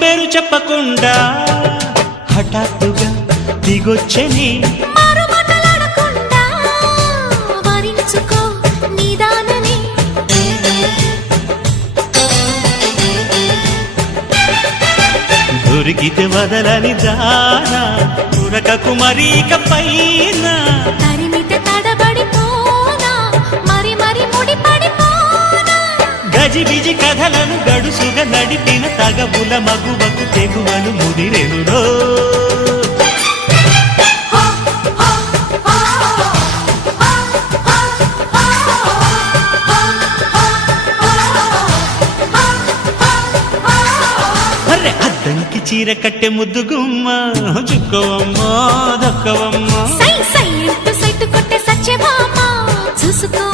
పేరు చెప్పకుండా హఠాత్తుగా దిగొచ్చని దొరికితే వదలని దానా ఉరకకు మరీక పైన తరిమితే తడబడిపోనా మరి మరి ముడిపడిపోనా గజిబిజి కథలను గడుసుగా నడిపిన తగబుల మగువకు తెగువలు ముదిరెనురో అద్దంకి చీర కట్టె ముద్దు గుమ్మ చుక్కవమ్మా దక్కవమ్మా సై సై కొట్టే సత్యభామ చూసుకో